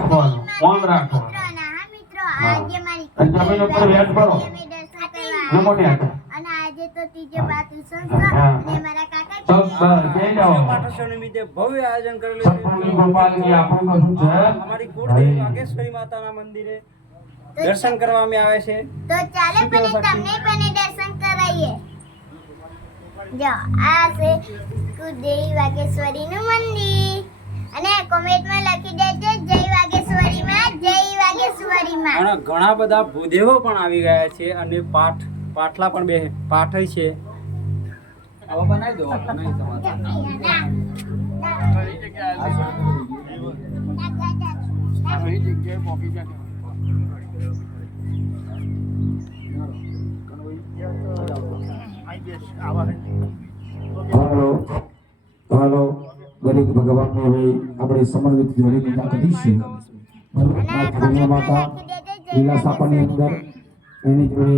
રાખવાનું, ફોન રાખવાનું. જમીન ઉપર વેટ કરો. નમો ને અને આજે તો ત્રીજો પાઠ સંસ્કાર અને મારા કાકા જય જાઓ. પાઠોત્સવ નિમિત્તે ભવ્ય આયોજન કરેલું છે. સતગુરુ ગોપાલજી આપણું શું છે? અમારી કુળદેવી વાઘેશ્વરી માતાના મંદિરે દર્શન કરવા અમે આવે છે. તો ચાલે પણ તમને પણ દર્શન કરાવીએ. જો આ છે કુળદેવી વાઘેશ્વરીનું મંદિર અને કોમેન્ટમાં લખી દેજો જય વાઘેશ્વરી માં, જય વાઘેશ્વરી માં. અને ઘણા બધા ભૂદેવો પણ આવી ગયા છે અને પાટલા પણ બે પાઠય છે. આવા બનાવી દો, બનાવી તમારે. હાલો દરેક ભગવાનને હવે આપણે સમન્વિત જોડી પૂજા કરીશું. બરાબર, આ ધન્ય માતા લીલા સાપણની અંદર એની જોડે